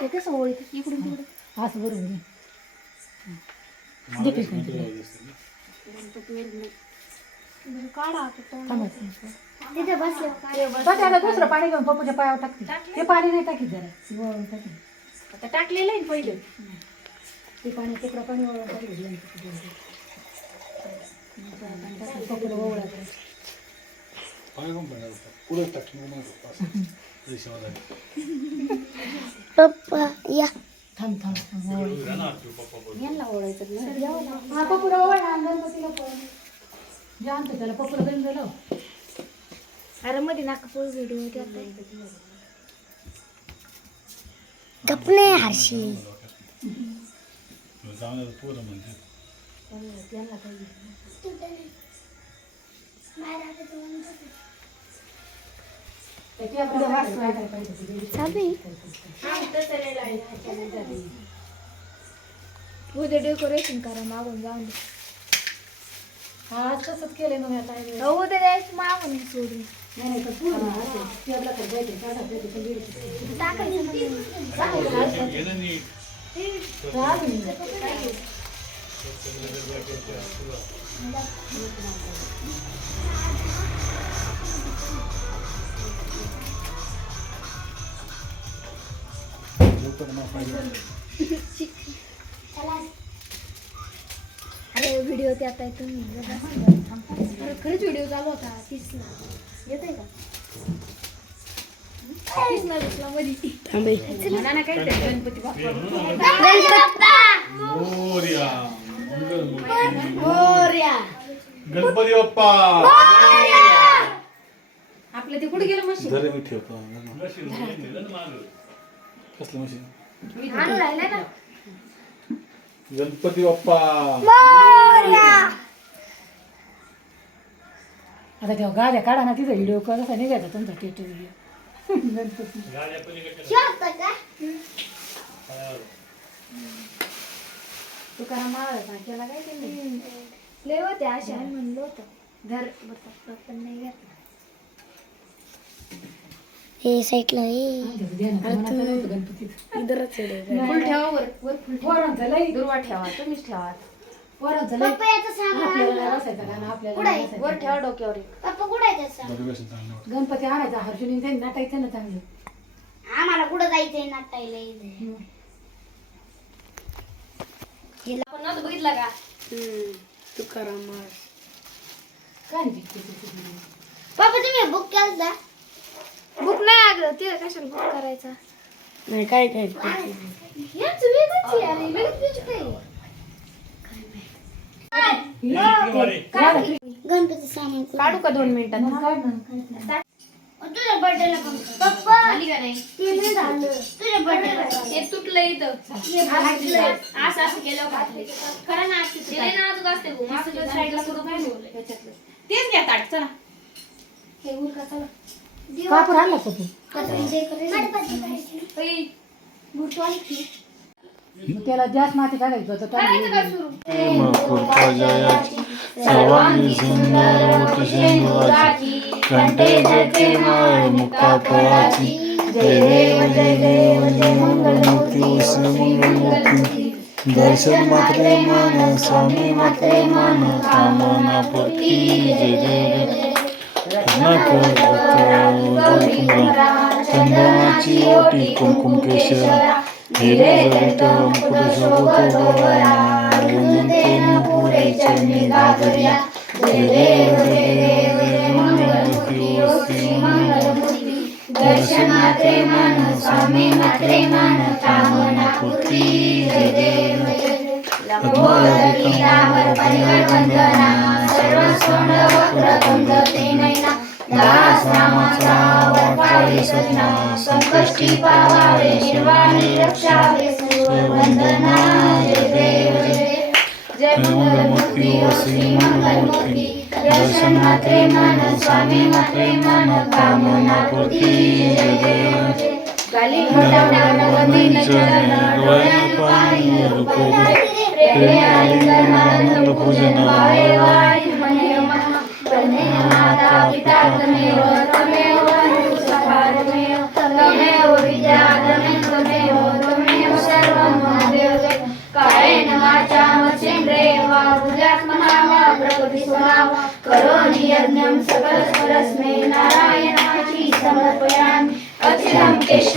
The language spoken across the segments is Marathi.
ते कसं ओळख इकडून तिकडे असं बरोबर आहे. दुसरं पाणी घेऊन पप्पूच्या पायावर टाकते. ते पाणी नाही टाकी जरा. आता टाकलेलं आहे पहिलं. ते पाणी तिकडं पाणी ओळख पप्पूला ओळख टाकीत. पप्पूला ओवळायचं. पुढे टाकून पप्पा या थांब थांब थांब ओवळ. यांना ओळायचं ना हा पप्पूला ना गणपतीला पण जे आणतो त्याला पप्पूला अरे मध्ये नागपूर व्हिडिओ गपने हरशी पोरं म्हणते उद्या डेकोरेशन करा मागून जाऊन दे. हा तसंच केलं मग आता उद्या द्यायचं मागून सोडून. नाही अरे व्हिडिओ ते आता तुम्ही खरंच व्हिडिओ चालू होता तीसला येत आहे का गणपती बाप्पा. मोरया. गणपती बाप्पा. आपलं ते कुठे गेलं मशीन? जरा मी ठेवतो. कसलं मशीन? आणून राहिला ना. गणपती बाप्पा. आता तेव्हा गाड्या काढा ना तिथं व्हिडिओ कसा निघायचा तुमचा टेटर व्हिडिओ गणपती तुकाराम केला काय त्यांनी लय होते अशा. म्हणलं होतं. पण नाही घेतला. हे साईडला गणपती इधरच फुल ठेवा वर वर फुल ठेवा. पोरांचं लई दुर्वा ठेवा तुम्हीच ठेवा. पोरांचं लई आपल्याला रसायचं का ना? आपल्याला नाही वर रसायचं. ठेवा डोक्यावर एक. पप्पा कुठे आहे त्याचा. गणपती आणायचा त्यांनी नाटायचं ना चांगलं. आम्हाला कुठं जायचंय नाटायला नव्हतं बघितलं का? पप्पा तुम्ही बुक केला बुक नाही आगलं ते कशाला बुक करायचा? नाही काय काय याच वेगळंच आहे अरे वेगळंच विचित्र आहे गणपती सामान काढू का दोन मिनिटात. तुझ्या बर्थडेला पप्पा! झाली का नाही? ते झालं. तुझ्या बर्थडेला ते तुटलं इथं. असं असं केलं खरं ना ते लय नाजूक असते गो मागच्या साईडला सुरू काय ठेवलंय त्याच्यातलं? तेच घ्या ताट चला. हे उरका चला. कापूर आणला का तू? ऐ, मग त्याला जास्त माती काढायचं होतं करायचं का टाकून. सुरू? जयाची. सर्वांगी सुंदर शेंगाची कंठे गते माय मुक्ता फळाची जय देव जय देव जय मंगलमूर्ती श्री मंगलमूर्ती. दर्शन मात्रे मान स्वामी मात्रे मान कामना पूर्ती. जय देव चंदनाची ओटी कुमकुम केशर. हिरे जगत मुकुट शोभत वंदते पुरे चरणी घागरिया जय जय देव मात्रे मन स्वामी मात्रे मन कामना पुत्री जय देव लंबोदरीरावर परिवार वंदना सर्व सोन वक्र गंगते नैना दास रामाचा वाटावे सजना संकष्टी पावावे शिवानी रक्षावे सर्व वंदना जय देव जय जय मंगलमूर्ती। ओ श्री मंगलमूर्ती दर्शन मात्रे मन स्वामी मात्रे मन कामना पूर्ती जय देव। गाली वंदन चरण डोळे पाणी रूपे प्रेम आलिंगन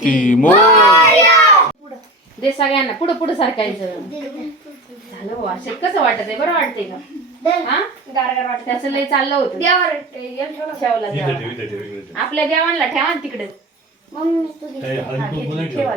ती दे सगळ्यांना पुढं पुढं सारखायचं झालं बुवा शेत कसं वाटत आहे? बरं वाटतंय का? हा? गारगार वाटत त्याचं लय चाललं होतं. देवावर ठेवला. ठेवला देवाला. आपल्या देवांना ठेवा ना तिकडे. मम्मी तुझी हा, ठेवा.